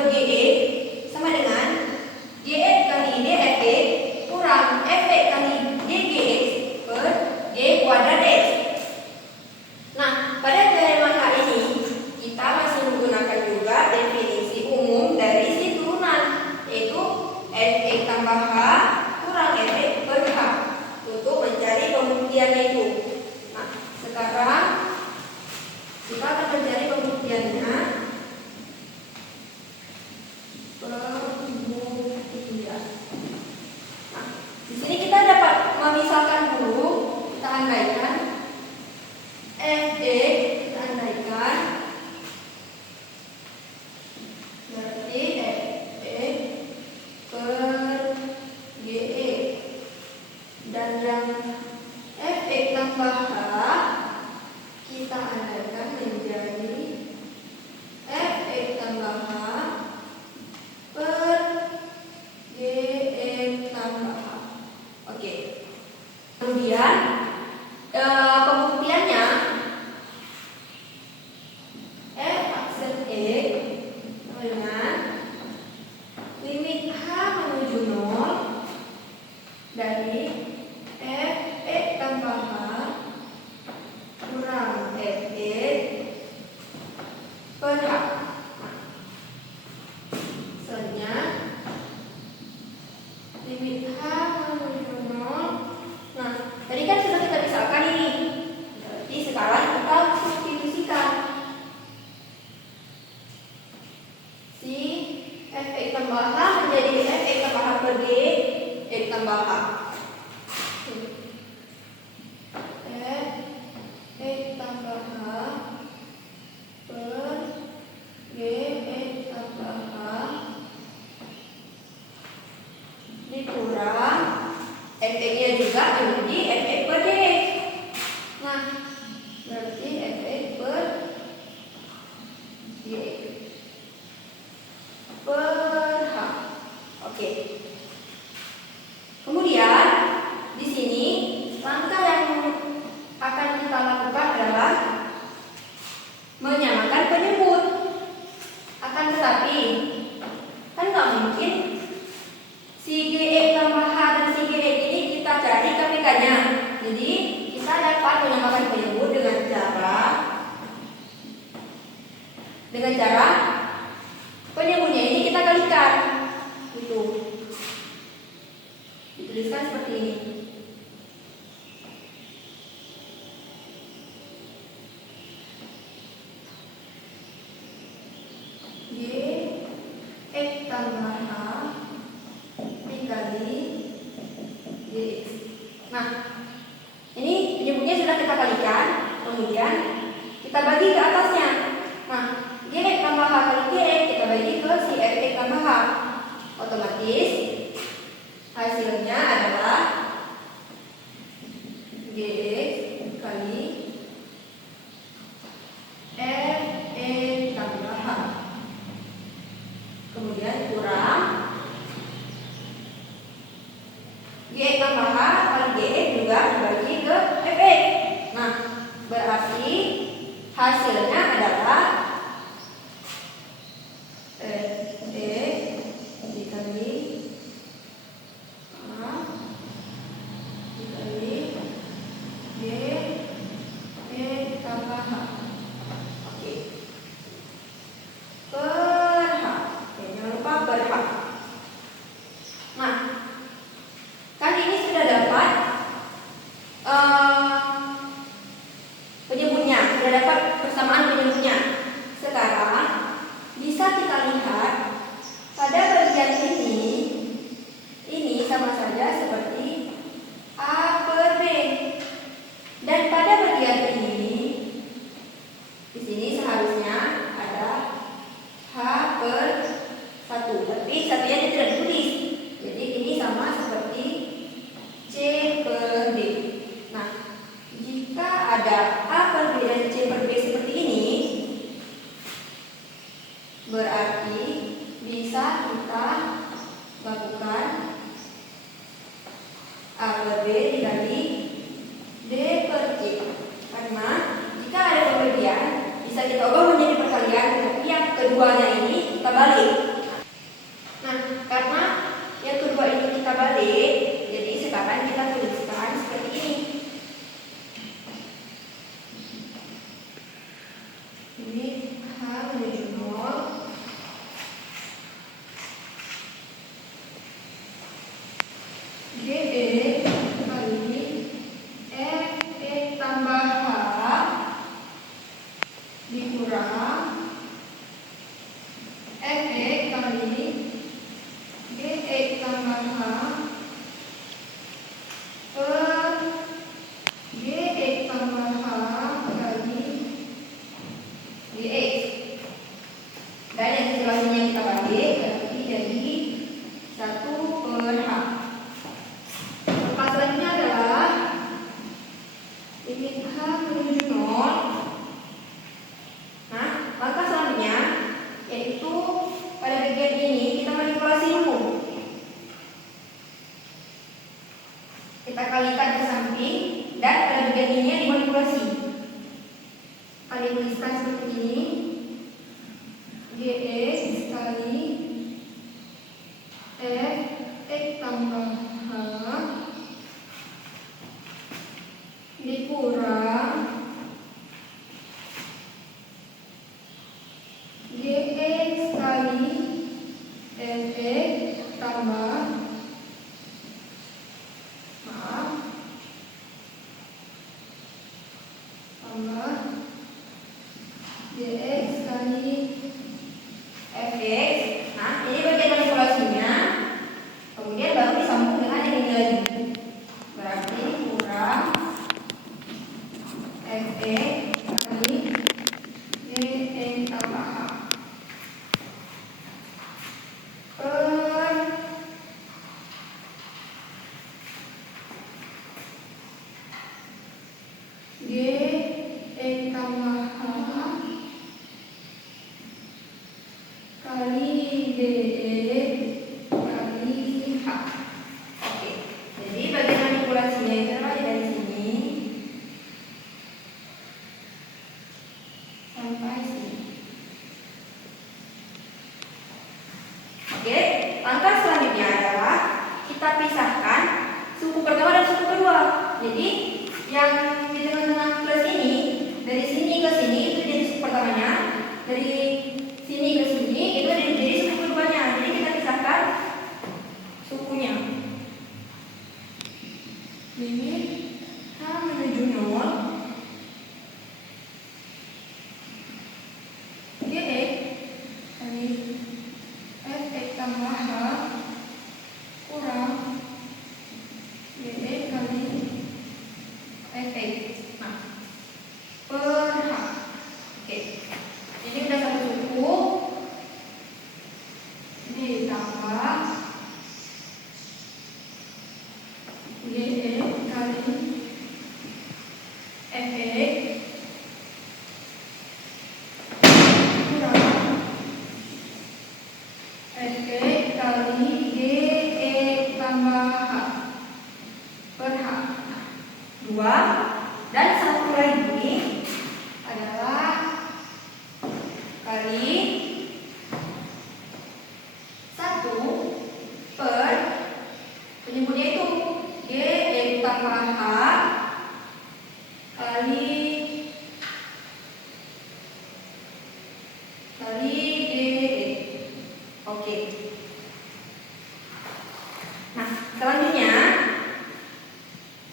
per GE sama dengan GE kali DFG kurang FE kali DGX per G kuadrat X. Nah, pada teorema H ini kita masih menggunakan juga definisi umum dari si turunan, yaitu FE tambah H kurang FE per H untuk mencari pembuktiannya itu. Nah, sekarang kita akan mencari pembuktiannya. Nah, di sini kita dapat memisahkan dulu, kita andaikan FE, kita andaikan berarti FE per GE, dan yang FE tambah H kita andaikan menjadi FE tambah H per GE tambah H. Oke. Kemudian pembuktiannya F aksen E sama dengan limit H menuju 0 dari FE tambah H kurang FE per H. Selanjutnya limit H menuju 0. Nah, tadi kan sudah kita pisahkan ini. Berarti sekarang kita substitusikan si FE tambah H menjadi FE tambah H per G X tambah H. FE tambah H per G X tambah H dikurang FE-nya juga menjadi FE per GX. Nah, berarti FE per GX per H. Oke. Kemudian di sini langkah yang akan kita lakukan adalah menyamakan penyebut. Akan tetapi kan nggak mungkin si GE tambah H dan si GE ini kita cari KPK-nya. Jadi kita dapat menyamakan penyebut dengan cara penyebutnya ini kita kalikan. Itu dituliskan seperti ini. GX tambah H dikali GX. Nah, ini penyebutnya sudah kita kalikan, kemudian kita bagi ke atasnya. Nah, GX tambah H kali GX kita bagi ke si FE tambah H. Otomatis hasilnya adalah GX kali FE tambah H. Kemudian kurang GX tambah H kali GX juga dibagi ke FE. Nah, berarti hasilnya adalah FE dikali H dikali GX tambah H. Oke. Per H. Oke, jangan lupa per H. Nah, kan ini sudah dapat penyebutnya, sudah dapat persamaan penyebutnya. Sekarang bisa kita lihat pada bagian ini sama saja seperti A per B. Dan pada bagian ini di sini seharusnya ada H per 1, tapi satunya tidak ditulis. Jadi ini sama seperti C per D. Nah, jika ada A per B dan C per B seperti ini, berarti bisa kita lakukan A per B dikali D per C. Karena jika ada pemberian, bisa kita ubah menjadi perkalian, tapi yang keduanya ini kita balik. GX kali Fx tambah H dikurang GX kali Fx tambah GX kali Fx. Nah, ini bagian manipulasinya. Kemudian baru disambung dengan yang ini lagi. Berarti kurang Fx kali Gx tambah H per Gx tambah H kali Gx kali H. Oke, jadi bagian manipulasinya itu adalah dari sini sampai sini. Oke, langkah selanjutnya adalah kita pisahkan suku pertama dan suku kedua. Jadi yang di tengah-tengah plus ini, dari sini ke sini itu jadi suku pertamanya, dari sini ke sini itu jadi suku keduanya. Jadi kita pisahkan sukunya. Limit H menuju 0 Gx kali Fx tambah H kurang Gx kali Fx. Nah, per H. Oke, ini udah satu suku ditambah Gx kali Fx kurang Fx kali Gx tambah H per H. 2 dan satu lagi adalah kali 1 per penyebutnya itu Gx tambah H kali Gx. Oke. Nah, selanjutnya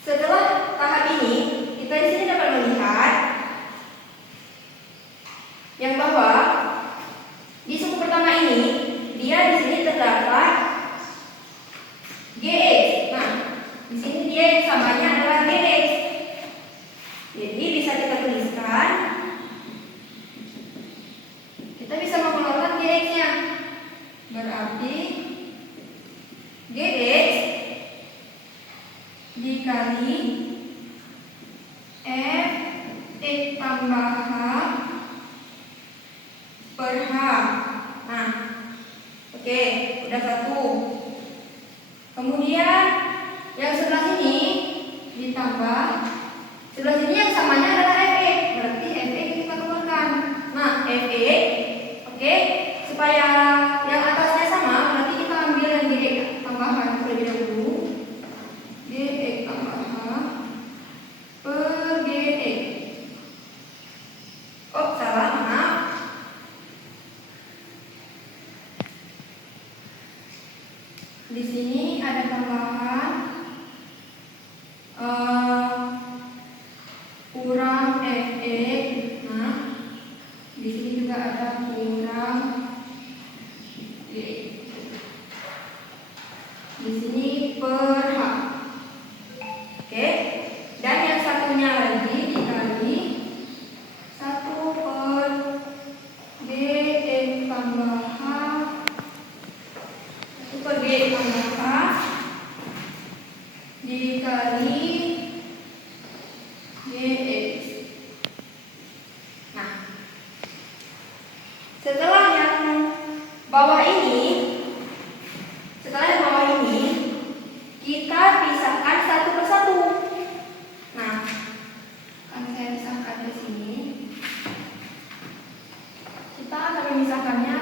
setelah tahap ini kita di sini dapat melihat yang bahwa di suku pertama ini dia di sini terdapat Gx. Nah, di sini dia yang samanya adalah Gx. Jadi bisa kita tuliskan, kita bisa mengeluarkan Gx-nya. Berarti Gx dikali Fx tambah H per H. Nah, oke, udah satu. Kemudian yang sebelah sini ditambah, sebelah sini yang samanya adalah Fx. Berarti Fx kita keluarkan. Nah, Fx, oke, supaya yang atasnya sama, berarti kita ambil yang Gx tambah H terlebih dahulu. Gx tambah H per Gx. Oh, salah, maaf. Di sini ada tambahan kurang Fx. Nah, di sini juga ada kurang Gx. Di sini per H. Oke, dan yang satunya lagi dikali 1 per Gx tambah H 1 per Gx tambah H dikali Gx. Nah, setelah yang bawah ini, kita pisahkan satu persatu. Nah, akan saya pisahkan di sini. Kita akan memisahkannya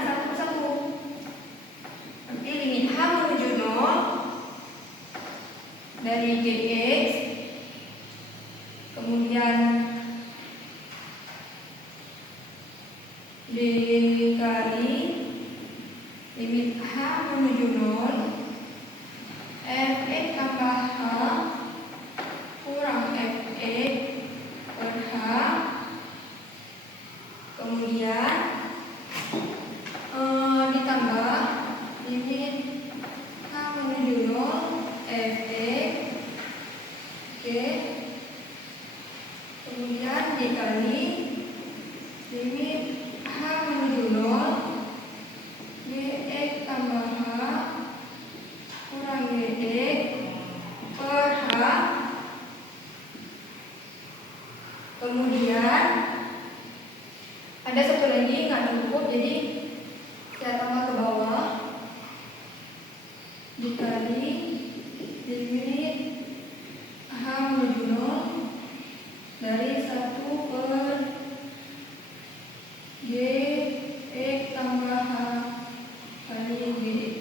dikali limit H menuju 0 Fx tambah H kurang Fx per H, kemudian ditambah limit H menuju 0 Fx G, kemudian dikali limit H menuju 0 Gx tambah H kurang Gx per H, kemudian ada satu lagi nggak cukup, jadi saya tambah ke bawah dikali limit H menuju 0 dari 1 per Gx tambah H kali Gx.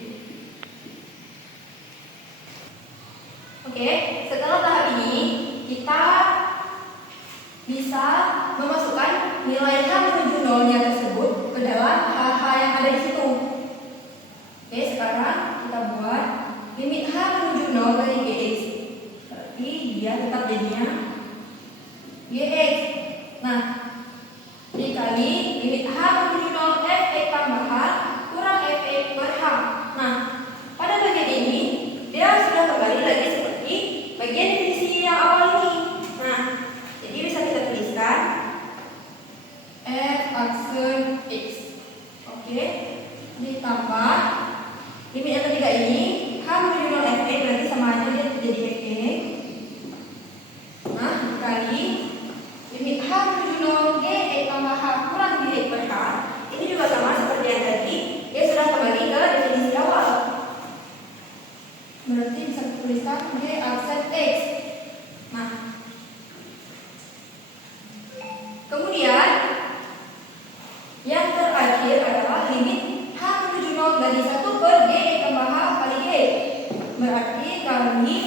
Oke, setelah tahap ini kita bisa memasukkan nilai H menuju 0-nya tersebut ke dalam H yang ada di situ. Oke, sekarang kita buat limit H menuju 0 dari Gx. Berarti dia tetap jadinya Gx. Nah, dikali limit H menuju 0 Fx tambah H kurang Fx per H. Nah, pada bagian ini dia sudah kembali lagi seperti bagian definisi yang awal ini. Nah, jadi bisa kita tuliskan F aksen X. Oke, ditambah limit yang ketiga ini H menuju 0 Fx, berarti sama aja dia jadi Fx. Nah, dikali limit H menuju 0 Gx tambah H kurang Gx per H. Ini juga sama seperti yang tadi, dia sudah kembali ke definisi awal. Berarti bisa dituliskan G aksen X. Nah, kemudian yang terakhir adalah limit H menuju 0 dari 1 per Gx tambah H kali Gx. Berarti kali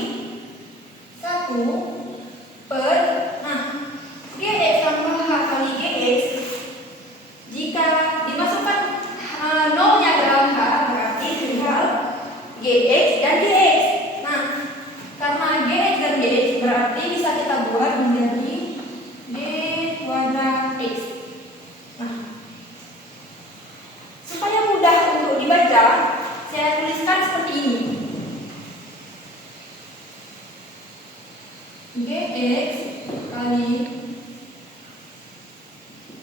1 per, nah, Gx tambah H kali Gx, jika dimasukkan 0-nya dalam H berarti tinggal Gx dan Gx. Nah, karena Gx dan Gx berarti bisa kita buat menjadi G kuadrat X. Nah, supaya mudah untuk dibaca, saya tuliskan seperti ini. Gx kali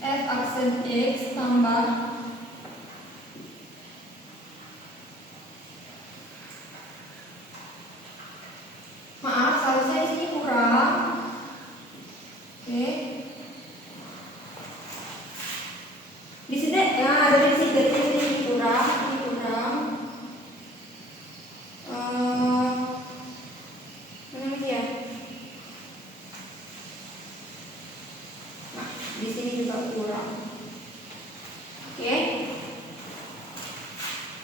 F aksen X tambah maaf, seharusnya di sini kurang. Oke. Di sini ya dari sini kurang, ini kurang. Mana ya? Nah, di sini juga kurang. Oke.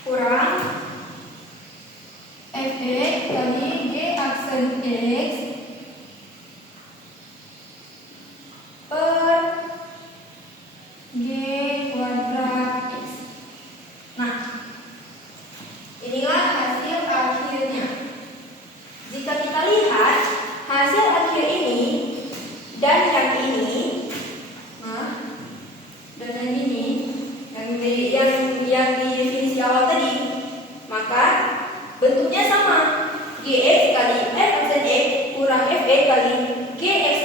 Kurang Fx kali G aksen X per G kuadrat X. Nah, inilah hasil akhirnya. Jika kita lihat hasil akhir ini dan yang ini, nah, dan yang ini, yang di definisi awal tadi, maka bentuknya sama. Gx kali F aksen X kurang Fx kali Gx